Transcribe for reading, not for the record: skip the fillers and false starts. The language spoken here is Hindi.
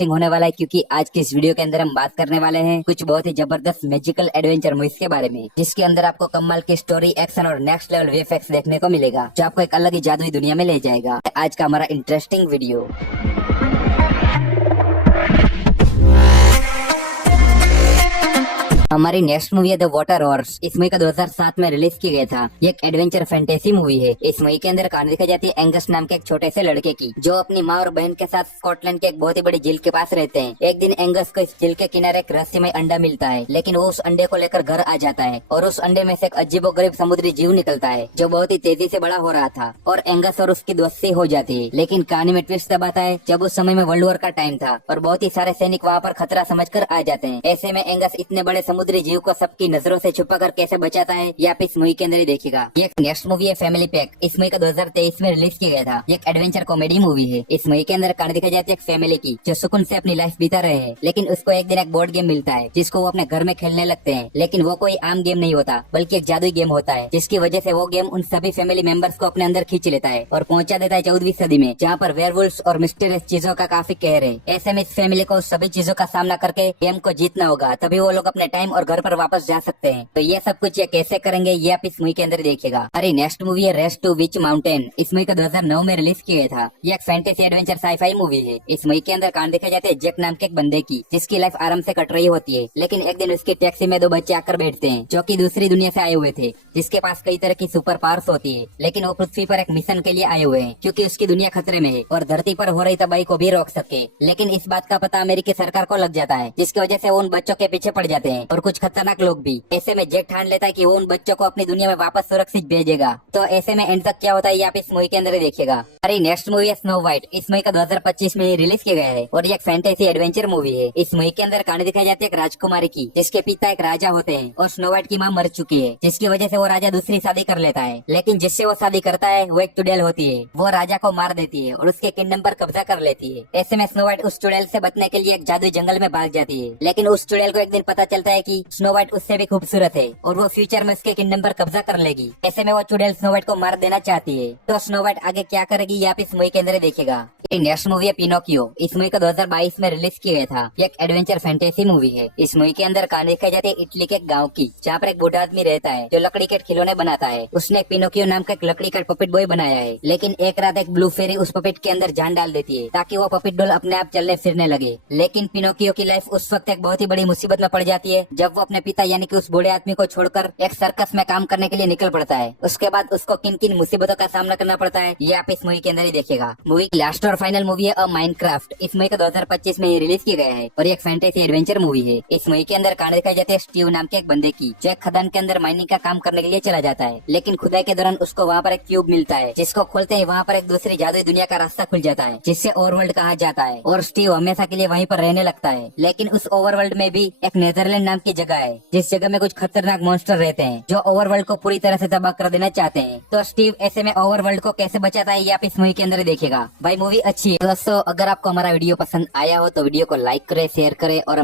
इंटरेस्टिंग होने वाला है, क्योंकि आज की इस वीडियो के अंदर हम बात करने वाले हैं कुछ बहुत ही जबरदस्त मैजिकल एडवेंचर मूवीज के बारे में, जिसके अंदर आपको कमाल की स्टोरी, एक्शन और नेक्स्ट लेवल वीएफएक्स देखने को मिलेगा, जो आपको एक अलग ही जादुई दुनिया में ले जाएगा। आज का हमारा इंटरेस्टिंग वीडियो। हमारी नेक्स्ट मूवी है द वाटर हॉर्स। इस मूवी का 2007 में रिलीज किया गया था। ये एक एडवेंचर फैंटेसी मूवी है। इस मूवी के अंदर कहानी दिखाई जाती है एंगस नाम के एक छोटे से लड़के की, जो अपनी माँ और बहन के साथ स्कॉटलैंड के एक बहुत ही बड़ी झील के पास रहते हैं। एक दिन एंगस को इस झील के किनारे एक रहस्यमय अंडा मिलता है, लेकिन वो उस अंडे को लेकर घर आ जाता है और उस अंडे में से एक अजीबोगरीब समुद्री जीव निकलता है, जो बहुत ही तेजी से बड़ा हो रहा था, और एंगस और उसकी दोस्ती हो जाती है। लेकिन कहानी में ट्विस्ट तब आता है जब उस समय में वर्ल्ड वॉर का टाइम था और बहुत ही सारे सैनिक वहाँ पर खतरा समझकर आ जाते हैं। ऐसे में एंगस इतने बड़े समुद्री जीव को सबकी नजरों से छुपाकर कैसे बचाता है, ये आप इस मूवी के अंदर ही देखिएगा। ये नेक्स्ट मूवी है फैमिली पैक। इस मूवी का 2023 में रिलीज किया गया था। ये एक एडवेंचर कॉमेडी मूवी है। इस मूवी के अंदर कहानी दिखाई जाती है एक फैमिली की, जो सुकून से अपनी लाइफ बिता रहे हैं, लेकिन उसको एक दिन एक बोर्ड गेम मिलता है, जिसको वो अपने घर में खेलने लगते हैं। लेकिन वो कोई आम गेम नहीं होता, बल्कि एक जादुई गेम होता है, जिसकी वजह से वो गेम उन सभी फैमिली मेंबर्स को अपने अंदर खींच लेता है और पहुंचा देता है 14वीं सदी में, जहाँ पर वेयरवुल्व्स और मिस्टीरियस चीजों का काफी कहर है। ऐसे में इस फैमिली को सभी चीजों का सामना करके गेम को जीतना होगा, तभी वो लोग अपने टाइम और घर पर वापस जा सकते हैं। तो ये सब कुछ ये कैसे करेंगे, ये आप इस मूवी के अंदर देखिएगा। अरे नेक्स्ट मूवी है रेस टू विच माउंटेन। इस मूवी का 2009 में रिलीज किया था। ये एक फैंटेसी एडवेंचर साईफाई मूवी है। इस मूवी के अंदर कहानी दिखाई जाती है जैक नाम के एक बंदे की, जिसकी लाइफ आराम से कट रही होती है, लेकिन एक दिन उसकी टैक्सी में दो बच्चे आकर बैठते हैं, जो कि दूसरी दुनिया से आए हुए थे, जिसके पास कई तरह की सुपर पावर्स होती है। लेकिन वो पृथ्वी पर एक मिशन के लिए आए हुए हैं, क्योंकि उसकी दुनिया खतरे में है और धरती पर हो रही तबाही को भी रोक सके। लेकिन इस बात का पता अमेरिकी सरकार को लग जाता है, जिसकी वजह से वो उन बच्चों के पीछे पड़ जाते हैं और कुछ खतरनाक लोग भी। ऐसे में जैक ठान लेता है कि वो उन बच्चों को अपनी दुनिया में वापस सुरक्षित भेजेगा। तो ऐसे में एंड तक क्या होता है, ये आप इस मूवी के अंदर ही देखिएगा। अरे नेक्स्ट मूवी है स्नो व्हाइट। इस मूवी का 2025 में रिलीज किया गया है और ये एक फैंटेसी एडवेंचर मूवी है। इस मूवी के अंदर कहानी दिखाई जाती है एक राजकुमारी की, जिसके पिता एक राजा होते हैं और स्नो व्हाइट की माँ मर चुकी है, जिसकी वजह से वो राजा दूसरी शादी कर लेता है। लेकिन जिससे वो शादी करता है वो एक चुड़ैल होती है। वो राजा को मार देती है और उसके किंगडम पर कब्जा कर लेती है। ऐसे में स्नो व्हाइट उस चुड़ैल से बचने के लिए एक जादुई जंगल में भाग जाती है। लेकिन उस चुड़ैल को एक दिन पता चलता है कि स्नो व्हाइट उससे भी खूबसूरत है और वो फ्यूचर में उसके किंगडम पर कब्जा कर लेगी। ऐसे में वो चुड़ैल स्नो व्हाइट को मार देना चाहती है। तो स्नो व्हाइट आगे क्या करेगी, ये आप इस मूवी के अंदर ही देखिएगा। नेक्स्ट मूवी है पिनोकियो। इस मूवी का 2022 में रिलीज किया गया था। ये एक एडवेंचर फैंटेसी मूवी है। इस मूवी के अंदर कहानी दिखाई जाती है इटली के गांव की, जहाँ पर एक बूढ़ा आदमी रहता है जो लकड़ी के खिलौने बनाता है। उसने पिनोकियो नाम का एक लकड़ी का पपेट बॉय बनाया है, लेकिन एक रात एक ब्लू फेरी उस पपेट के अंदर जान डाल देती है, ताकि वो पपेट डॉल अपने आप चलने फिरने लगे। लेकिन पिनोकियो की लाइफ उस वक्त एक बहुत ही बड़ी मुसीबत में पड़ जाती है, जब वो अपने पिता यानी कि उस बूढ़े आदमी को छोड़कर एक सर्कस में काम करने के लिए निकल पड़ता है। उसके बाद उसको किन किन मुसीबतों का सामना करना पड़ता है, ये आप इस मूवी के अंदर ही देखिएगा। मूवी की लास्ट और फाइनल मूवी है माइनक्राफ्ट। इस मूवी का 2025 में रिलीज किया गया है और ये एक फैंटेसी एडवेंचर मूवी है। इस मूवी के अंदर कहानी दिखाई जाती है स्टीव नाम के एक बंदे की, जो एक खदान के अंदर माइनिंग का काम करने के लिए चला जाता है। लेकिन खुदाई के दौरान उसको वहाँ पर एक क्यूब मिलता है, जिसको खोलते ही वहाँ पर एक दूसरी जादुई दुनिया का रास्ता खुल जाता है, जिससे ओवरवर्ल्ड कहा जाता है, और स्टीव हमेशा के लिए वहीं पर रहने लगता है। लेकिन उस ओवरवर्ल्ड में भी एक नेदरलैंड नाम की जगह है, जिस जगह में कुछ खतरनाक मॉन्स्टर रहते हैं, जो ओवरवर्ल्ड को पूरी तरह से तबाह कर देना चाहते हैं। तो स्टीव ऐसे में ओवरवर्ल्ड को कैसे बचाता है, ये आप इस मूवी के अंदर देखिएगा। भाई मूवी अच्छी है। दोस्तों, अगर आपको हमारा वीडियो पसंद आया हो तो वीडियो को लाइक करें, शेयर करें और